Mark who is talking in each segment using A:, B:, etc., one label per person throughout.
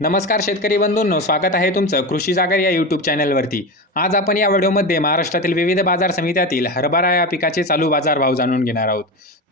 A: नमस्कार शेतकरी बंधूंनो स्वागत आहे तुमचं कृषी जागर या यूट्यूब चॅनलवरती आज आपण या व्हिडिओमध्ये महाराष्ट्रातील विविध बाजार समित्यातील हरभरा या पिकाचे चालू बाजार भाव जाणून घेणार आहोत.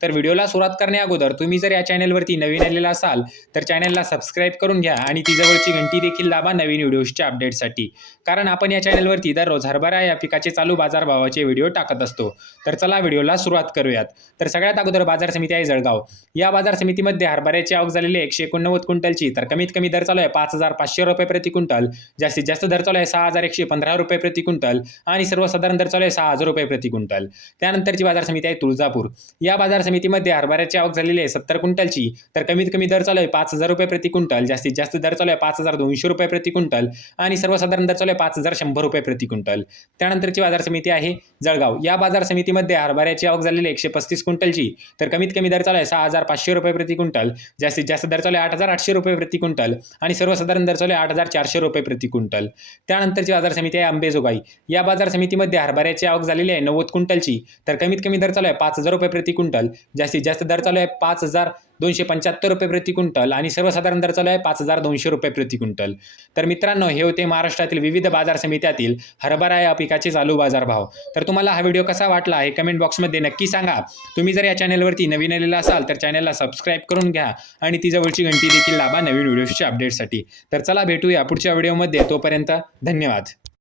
A: तर व्हिडिओला सुरुवात करण्या अगोदर तुम्ही जर या चॅनलवरती नवीन आलेला असाल तर चॅनलला सबस्क्राईब करून घ्या आणि ती जवळची घंटी देखील दाबा नवीन व्हिडिओजच्या अपडेटसाठी कारण आपण या चॅनलवरती दररोज हरभरा या पिकाचे चालू बाजारभावाचे व्हिडिओ टाकत असतो. तर चला व्हिडिओला सुरुवात करूयात. तर सगळ्यात अगोदर बाजार समिती आहे जळगाव. या बाजार समितीमध्ये हरभऱ्याची आवक झालेली एकशे एकोणनव्वद क्विंटलची तर कमीत कमी दर चालू आहे पाच हजार पाचशे रुपये प्रति क्विंटल. जास्तीत जास्त दर चालू आहे सहा हजार एकशे पंधरा रुपये प्रति क्विंटल. आणि सर्वसाधारण दर चालू आहे सहा हजार रुपये प्रति क्विंटल. त्यानंतरची बाजार समिती आहे तुळजापूर. या बाजार समितीमध्ये हरभऱ्याची आवक झालेली आहे सत्तर क्विंटलची. तर कमीत कमी दर चालू आहे पाच हजार रुपये प्रति क्विंटल जास्तीत जास्त दर चालू आहे पाच हजार दोनशे रुपये प्रति क्विंटल आणि सर्वसाधारण दर चालू आहे पाच हजार शंभर रुपये प्रति क्विंटल. त्यानंतरची बाजार समिती आहे जळगाव. या बाजार समितीमध्ये हरभऱ्याची आवक झालेली आहे एकशे पस्तीस क्विंटलची. तर कमीत कमी दर चालू आहे सहा हजार पाचशे रुपये प्रति क्विंटल जास्तीत जास्त दर चालू आहे आठ हजार आठशे रुपये प्रति क्विंटल आणि सर्वसाधारण दर चालू आहे आठ हजार चारशे रुपये प्रति क्विंटल. त्यानंतरची बाजार समिती आहे अंबेजोगाई या बाजार समितीमध्ये हरभऱ्याची आवक झालेली आहे नव्वद क्विंटलची. तर कमीत कमी दर चालू आहे पाच हजार रुपये प्रति क्विंटल. जास्तीत जास्त दर चालू आहे पाच हजार दोनशे पंच्याहत्तर रुपये प्रति क्विंटल आणि सर्वसाधारण दर चालू आहे पाच हजार दोनशे रुपये प्रति क्विंटल. तर मित्रांनो हे होते महाराष्ट्रातील विविध बाजार समित्यातील हरभरा या पिकाचे चालू बाजारभाव. तर तुम्हाला हा व्हिडिओ कसा वाटला हे कमेंट बॉक्समध्ये नक्की सांगा. तुम्ही जर या चॅनलवरती नवीन आलेला असाल तर चॅनलला सबस्क्राईब करून घ्या आणि ती जवळची घंटी देखील लाभा नवीन व्हिडिओजच्या अपडेटसाठी तर चला भेटूया पुढच्या व्हिडिओमध्ये तोपर्यंत धन्यवाद.